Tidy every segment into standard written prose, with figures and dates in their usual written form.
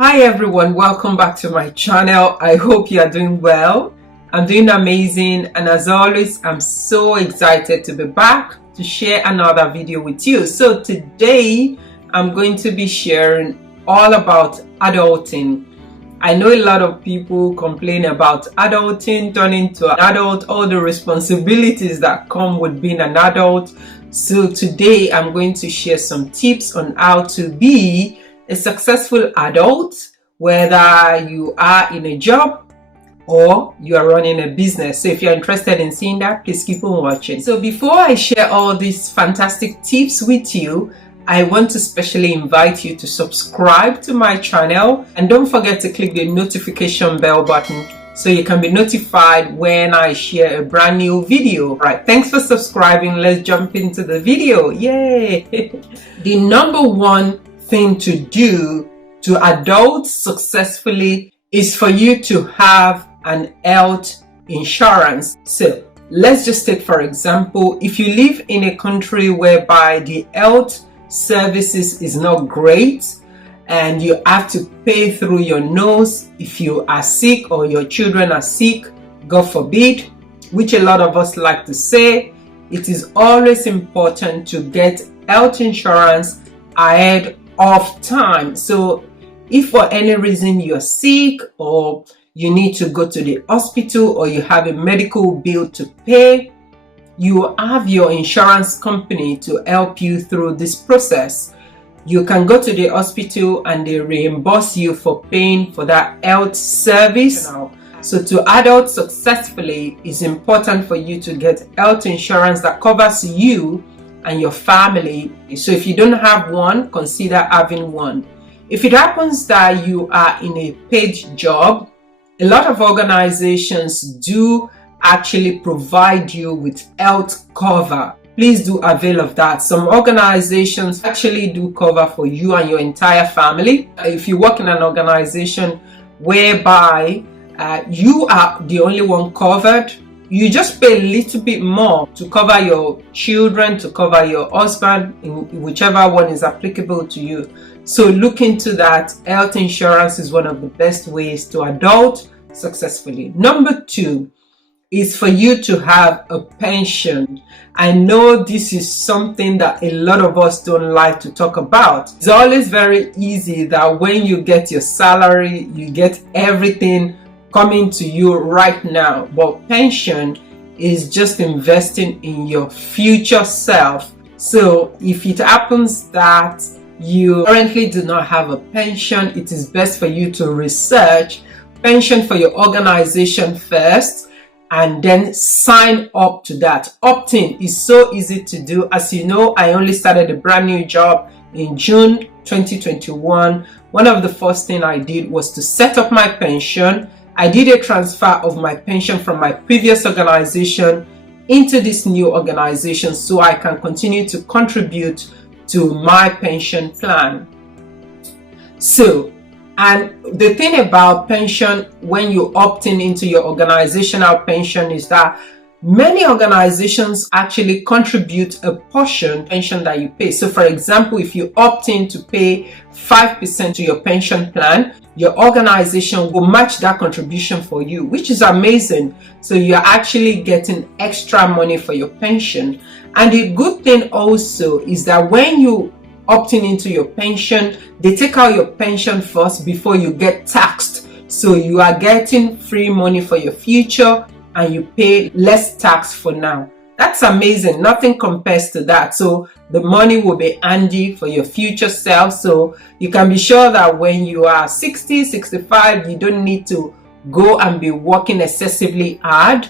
Hi everyone, welcome back to my channel. I hope you are doing well. I'm doing amazing, and as always, I'm so excited to be back to share another video with you. So today I'm going to be sharing all about adulting. I know a lot of people complain about adulting, turning to an adult, all the responsibilities that come with being an adult. So today I'm going to share some tips on how to be a successful adult, whether you are in a job or you are running a business. So if you're interested in seeing that, please keep on watching. So before I share all these fantastic tips with you, I want to specially invite you to subscribe to my channel, and don't forget to click the notification bell button so you can be notified when I share a brand new video. All right, thanks for subscribing. Let's jump into the video. Yay! The number one thing to do to adult successfully is for you to have an health insurance. So let's just take, for example, if you live in a country whereby the health services is not great and you have to pay through your nose if you are sick or your children are sick, God forbid, which a lot of us like to say, it is always important to get health insurance ahead of time. So if for any reason you're sick or you need to go to the hospital or you have a medical bill to pay, you have your insurance company to help you through this process. You can go to the hospital and they reimburse you for paying for that health service. So to adult successfully, it's important for you to get health insurance that covers you and your family. So if you don't have one, consider having one. If it happens that you are in a paid job, a lot of organizations do actually provide you with health cover. Please do avail of that. Some organizations actually do cover for you and your entire family. If you work in an organization whereby you are the only one covered, you just pay a little bit more to cover your children, to cover your husband, in whichever one is applicable to you. So look into that. Health insurance is one of the best ways to adult successfully. Number two is for you to have a pension. I know this is something that a lot of us don't like to talk about. It's always very easy that when you get your salary, you get everything coming to you right now, but pension is just investing in your future self. So if it happens that you currently do not have a pension, it is best for you to research pension for your organization first and then sign up to that. Opt-in is so easy to do. As you know, I only started a brand new job in June 2021. One of the first things I did was to set up my pension. I did a transfer of my pension from my previous organization into this new organization so I can continue to contribute to my pension plan. So, and the thing about pension, when you opt in into your organizational pension, is that many organizations actually contribute a portion pension that you pay. So for example, if you opt in to pay 5% to your pension plan, your organization will match that contribution for you, which is amazing. So you're actually getting extra money for your pension. And the good thing also is that when you opting into your pension, they take out your pension first before you get taxed. So you are getting free money for your future and you pay less tax for now. That's amazing. Nothing compares to that. So the money will be handy for your future self. So you can be sure that when you are 60, 65, you don't need to go and be working excessively hard.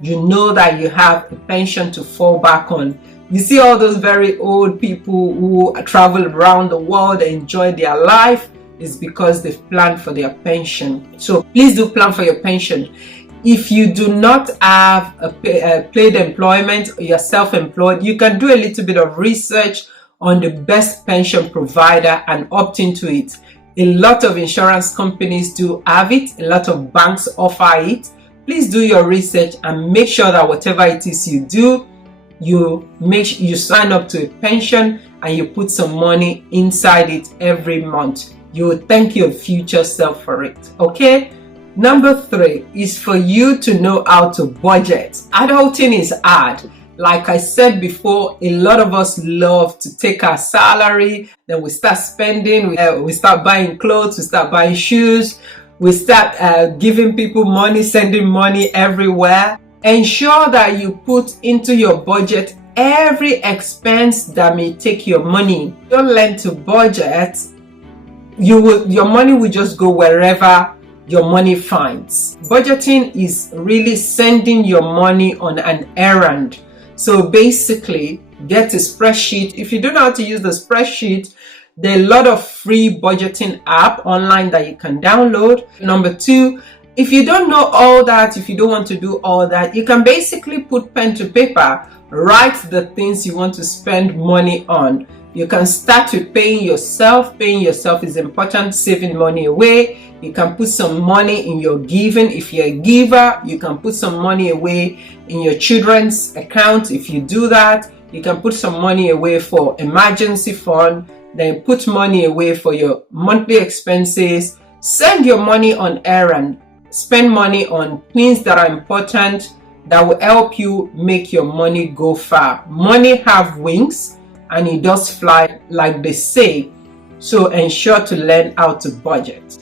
You know that you have a pension to fall back on. You see all those very old people who travel around the world and enjoy their life is because they've planned for their pension. So please do plan for your pension. If you do not have a paid employment or you're self-employed, you can do a little bit of research on the best pension provider and opt into it. A lot of insurance companies do have it. A lot of banks offer it. Please do your research and make sure that whatever it is you do, you sign up to a pension and you put some money inside it every month. You will thank your future self for it. Okay? Number 3 is for you to know how to budget. Adulting is hard. Like I said before, a lot of us love to take our salary, then we start spending, we start buying clothes, we start buying shoes, we start giving people money, sending money everywhere. Ensure that you put into your budget every expense that may take your money. Don't learn to budget, your money will just go wherever your money finds. Budgeting is really sending your money on an errand. So basically, get a spreadsheet. If you don't know how to use the spreadsheet, there are a lot of free budgeting app online that you can download. Number 2, if you don't know all that, if you don't want to do all that, you can basically put pen to paper, write the things you want to spend money on. You can start with paying yourself. Paying yourself is important, saving money away. You can put some money in your giving. If you're a giver, you can put some money away in your children's account. If you do that, you can put some money away for emergency fund. Then put money away for your monthly expenses. Send your money on errand. Spend money on things that are important that will help you make your money go far. Money have wings and it does fly, like they say. So ensure to learn how to budget.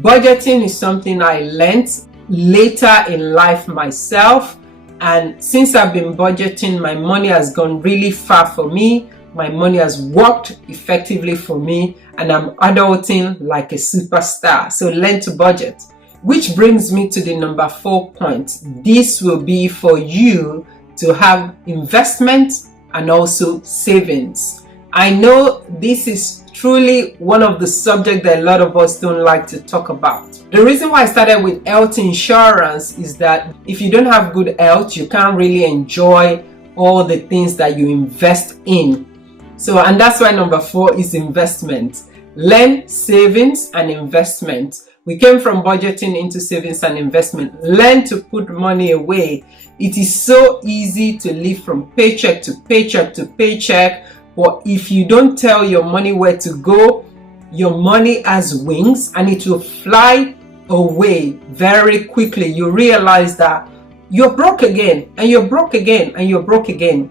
Budgeting is something I learned later in life myself. And since I've been budgeting, my money has gone really far for me. My money has worked effectively for me. And I'm adulting like a superstar. So learn to budget. Which brings me to the number 4 point. This will be for you to have investment and also savings. I know this is truly one of the subjects that a lot of us don't like to talk about. The reason why I started with health insurance is that if you don't have good health, you can't really enjoy all the things that you invest in. So, and that's why number 4 is investment. Learn savings and investment. We came from budgeting into savings and investment. Learn to put money away. It is so easy to live from paycheck to paycheck to paycheck, but if you don't tell your money where to go, your money has wings and it will fly away very quickly. You realize that you're broke again, and you're broke again, and you're broke again.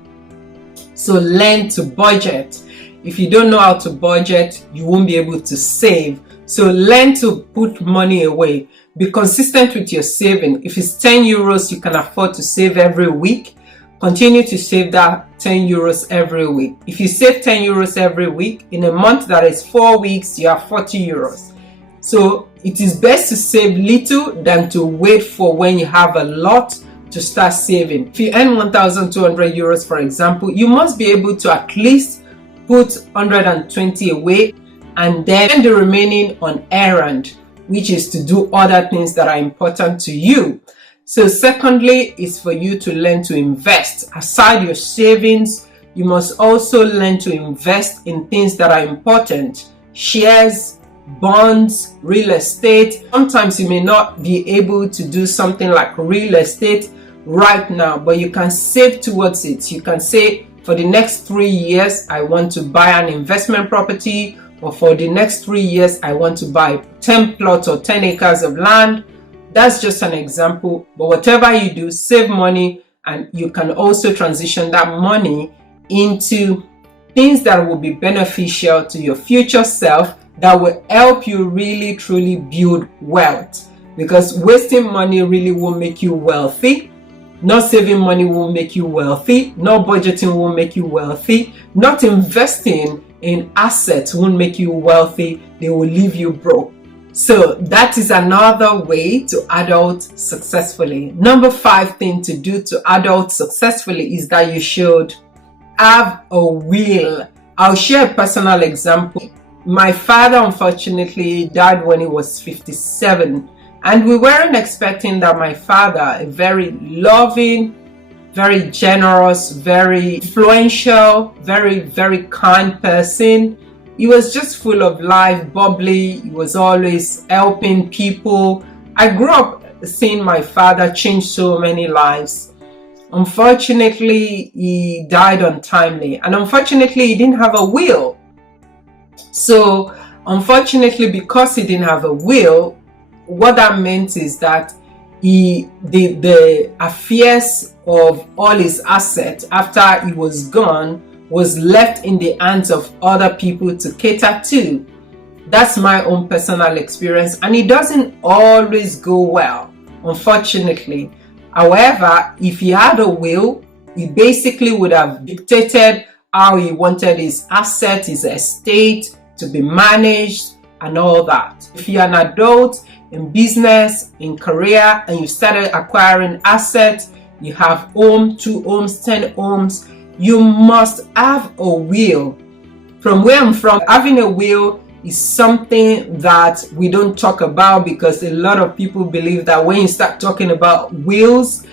So learn to budget. If you don't know how to budget, you won't be able to save. So learn to put money away. Be consistent with your saving. If it's 10 euros you can afford to save every week, continue to save that 10 euros every week. If you save 10 euros every week, in a month that is 4 weeks, you have 40 euros. So it is best to save little than to wait for when you have a lot to start saving. If you earn 1,200 euros, for example, you must be able to at least put 120 away and then the remaining on errand, which is to do other things that are important to you. So secondly is for you to learn to invest. Aside your savings, you must also learn to invest in things that are important. Shares, bonds, real estate. Sometimes you may not be able to do something like real estate right now, but you can save towards it. You can say, for the next 3 years, I want to buy an investment property, or for the next 3 years, I want to buy 10 plots or 10 acres of land. That's just an example, but whatever you do, save money, and you can also transition that money into things that will be beneficial to your future self, that will help you really truly build wealth. Because wasting money really won't make you wealthy. Not saving money won't make you wealthy. Not budgeting won't make you wealthy. Not investing in assets won't make you wealthy. They will leave you broke. So that is another way to adult successfully. Number 5 thing to do to adult successfully is that you should have a will. I'll share a personal example. My father unfortunately died when he was 57, and we weren't expecting that my father, a very loving, very generous, very influential, very, very kind person. He was just full of life, bubbly. He was always helping people. I grew up seeing my father change so many lives. Unfortunately, he died untimely, and unfortunately, he didn't have a will. So Unfortunately, because he didn't have a will, what that meant is that the affairs of all his assets after he was gone was left in the hands of other people to cater to. That's my own personal experience, and it doesn't always go well, unfortunately. However, if he had a will, he basically would have dictated how he wanted his assets, his estate to be managed and all that. If you're an adult in business, in career, and you started acquiring assets, you have home, 2 homes, 10 homes, you must have a will. From where I'm from, having a will is something that we don't talk about, because a lot of people believe that when you start talking about wills,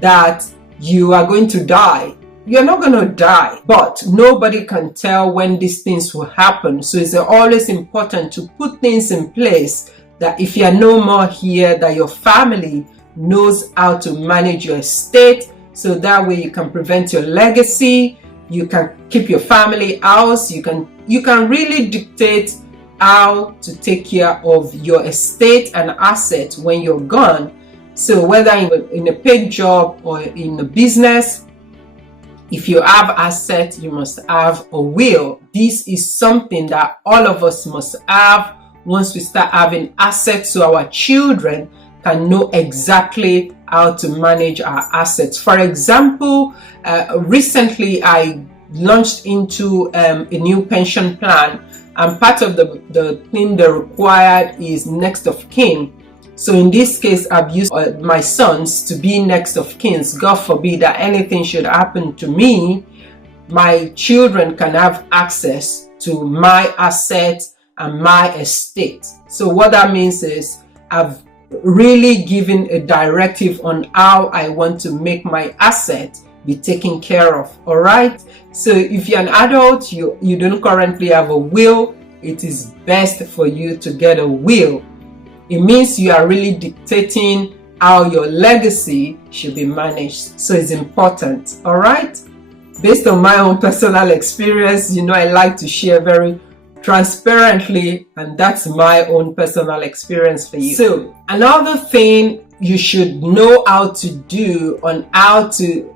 that you are going to die. You're not going to die, but nobody can tell when these things will happen. So it's always important to put things in place that if you're no more here, that your family knows how to manage your estate, so that way you can prevent your legacy, you can keep your family house, you can really dictate how to take care of your estate and assets when you're gone. So whether in a paid job or in a business, if you have assets, you must have a will. This is something that all of us must have. Once we start having assets, so our children can know exactly how to manage our assets. For example, recently I launched into a new pension plan, and part of the thing they required is next of kin. So in this case, I've used my sons to be next of kin. God forbid that anything should happen to me, my children can have access to my assets and my estate. So what that means is I've really given a directive on how I want to make my asset be taken care of. All right. So if you're an adult, you don't currently have a will, it is best for you to get a will. It means you are really dictating how your legacy should be managed. So it's important. All right. Based on my own personal experience, I like to share very transparently, and that's my own personal experience for you. So another thing you should know how to do on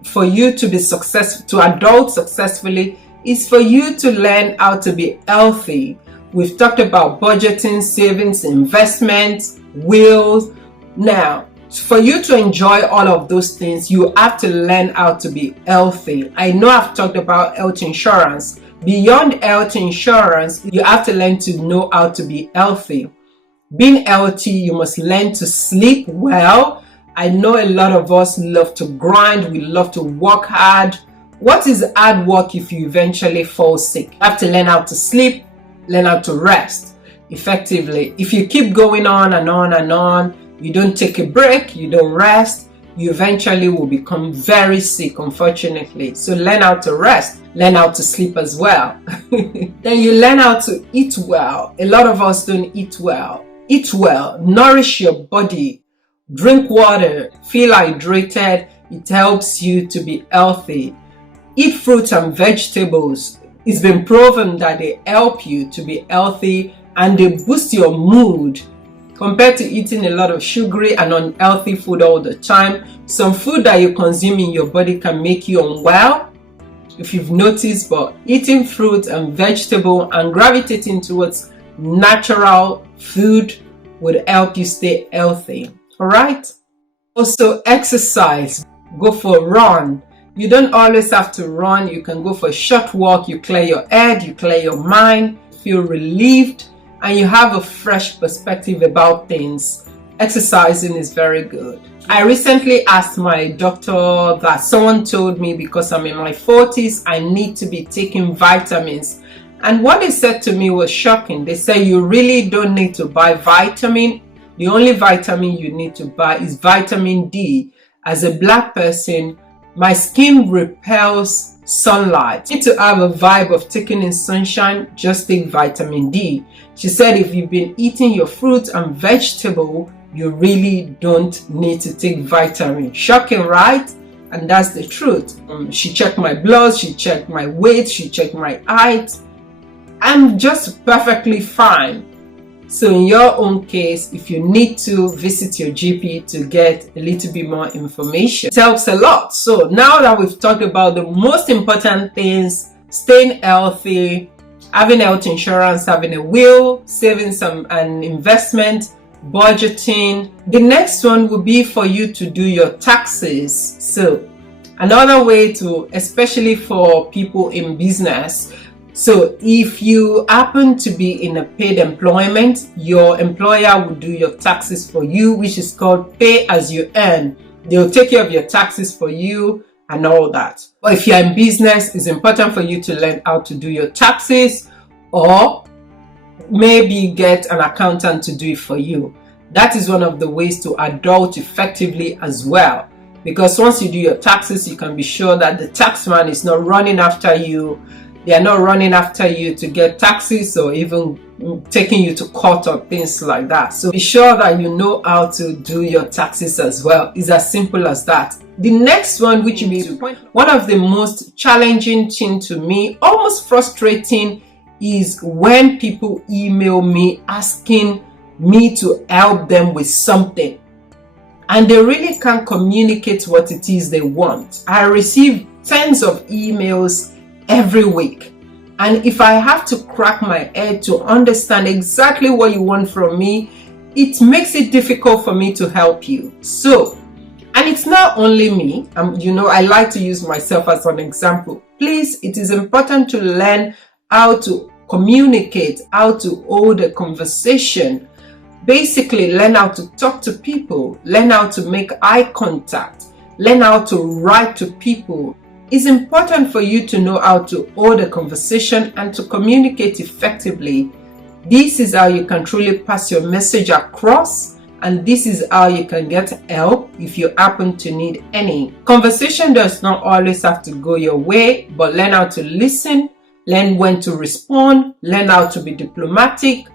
for you to be successful, to adult successfully, is for you to learn how to be healthy. We've talked about budgeting, savings, investments, wills. Now, for you to enjoy all of those things, you have to learn how to be healthy. I know I've talked about health insurance. Beyond health insurance, you have to learn to know how to be healthy. Being healthy, you must learn to sleep well. I know a lot of us love to grind. We love to work hard. What is hard work if you eventually fall sick? You have to learn how to sleep, learn how to rest effectively. If you keep going on and on and on, you don't take a break, you don't rest, you eventually will become very sick, unfortunately. So learn how to rest, learn how to sleep as well. Then you learn how to eat well. A lot of us don't eat well. Eat well, nourish your body, drink water, feel hydrated. It helps you to be healthy. Eat fruits and vegetables. It's been proven that they help you to be healthy and they boost your mood compared to eating a lot of sugary and unhealthy food all the time. Some food that you consume in your body can make you unwell, if you've noticed, but eating fruit and vegetable and gravitating towards natural food would help you stay healthy. All right. Also, exercise. Go for a run. You don't always have to run. You can go for a short walk. You clear your head, you clear your mind, feel relieved, and you have a fresh perspective about things. Exercising is very good. I recently asked my doctor that someone told me because I'm in my 40s, I need to be taking vitamins. And what they said to me was shocking. They said you really don't need to buy vitamin. The only vitamin you need to buy is vitamin D. As a black person, my skin repels sunlight. You need to have a vibe of taking in sunshine, just take vitamin D. She said if you've been eating your fruits and vegetable, you really don't need to take vitamin. Shocking, right? And that's the truth. She checked my blood, she checked my weight, she checked my height. I'm just perfectly fine. So in your own case, if you need to visit your GP to get a little bit more information, it helps a lot. So now that we've talked about the most important things, staying healthy, having health insurance, having a will, saving an investment, budgeting, the next one will be for you to do your taxes. So another way to, especially for people in business, so if you happen to be in a paid employment, your employer will do your taxes for you, which is called pay as you earn. They'll take care of your taxes for you and all that. But if you're in business, it's important for you to learn how to do your taxes, or maybe get an accountant to do it for you. That is one of the ways to adult effectively as well. Because once you do your taxes, you can be sure that the taxman is not running after you. They are not running after you to get taxes or even taking you to court or things like that. So be sure that you know how to do your taxes as well. It's as simple as that. The next one, which is one of the most challenging things to me, almost frustrating, is when people email me asking me to help them with something and they really can't communicate what it is they want. I receive tens of emails every week, and if I have to crack my head to understand exactly what you want from me, it makes it difficult for me to help you. So, and it's not only me, I like to use myself as an example. Please, it is important to learn how to communicate, how to hold a conversation. Basically, learn how to talk to people, learn how to make eye contact, learn how to write to people. It's important for you to know how to hold a conversation and to communicate effectively. This is how you can truly pass your message across, and this is how you can get help if you happen to need any. Conversation does not always have to go your way, but learn how to listen, learn when to respond, learn how to be diplomatic,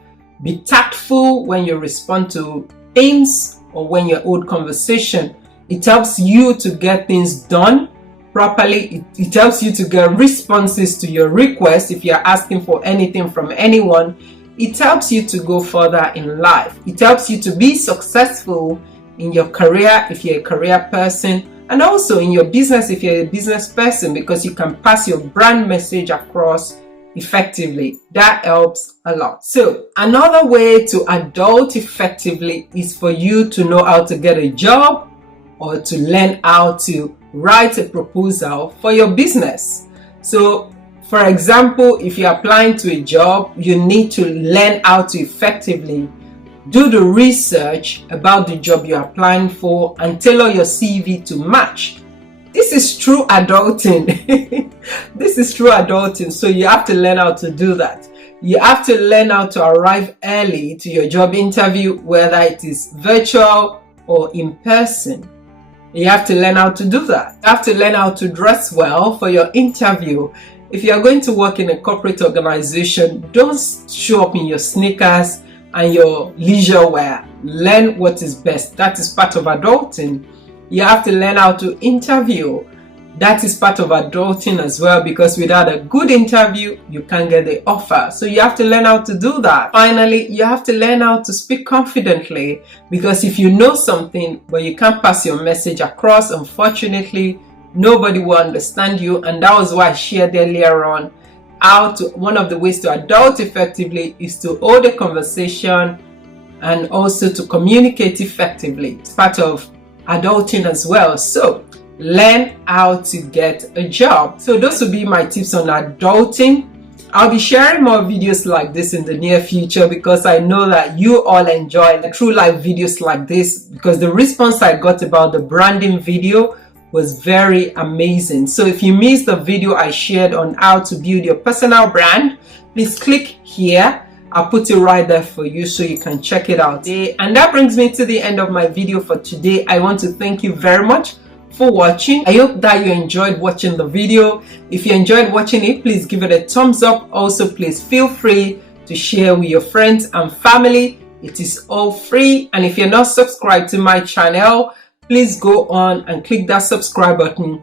be tactful when you respond to things or when you hold conversation. It helps you to get things done properly. It helps you to get responses to your requests if you're asking for anything from anyone. It helps you to go further in life. It helps you to be successful in your career if you're a career person, and also in your business if you're a business person, because you can pass your brand message across effectively. That helps a lot. So another way to adult effectively is for you to know how to get a job or to learn how to write a proposal for your business. So for example, if you're applying to a job, you need to learn how to effectively do the research about the job you're applying for and tailor your CV to match. This is true adulting. This is true adulting. So you have to learn how to do that. You have to learn how to arrive early to your job interview, whether it is virtual or in person. You have to learn how to do that. You have to learn how to dress well for your interview. If you are going to work in a corporate organization, don't show up in your sneakers and your leisure wear. Learn what is best. That is part of adulting. You have to learn how to interview. That is part of adulting as well, because without a good interview, you can't get the offer. So you have to learn how to do that. Finally, you have to learn how to speak confidently, because if you know something but you can't pass your message across, unfortunately, nobody will understand you. And that was why I shared earlier on one of the ways to adult effectively is to hold a conversation and also to communicate effectively. It's part of adulting as well. So learn how to get a job. So those will be my tips on adulting. I'll be sharing more videos like this in the near future, because I know that you all enjoy the true life videos like this, because the response I got about the branding video was very amazing. So if you missed the video I shared on how to build your personal brand, please click here. I'll put it right there for you so you can check it out. And that brings me to the end of my video for today. I want to thank you very much for watching. I hope that you enjoyed watching the video. If you enjoyed watching it, please give it a thumbs up. Also, please feel free to share with your friends and family. It is all free. And if you're not subscribed to my channel, please go on and click that subscribe button.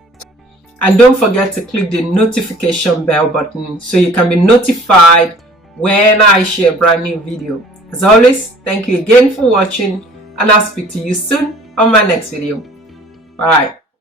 And don't forget to click the notification bell button so you can be notified when I share a brand new video. As always, thank you again for watching, and I'll speak to you soon on my next video. Bye.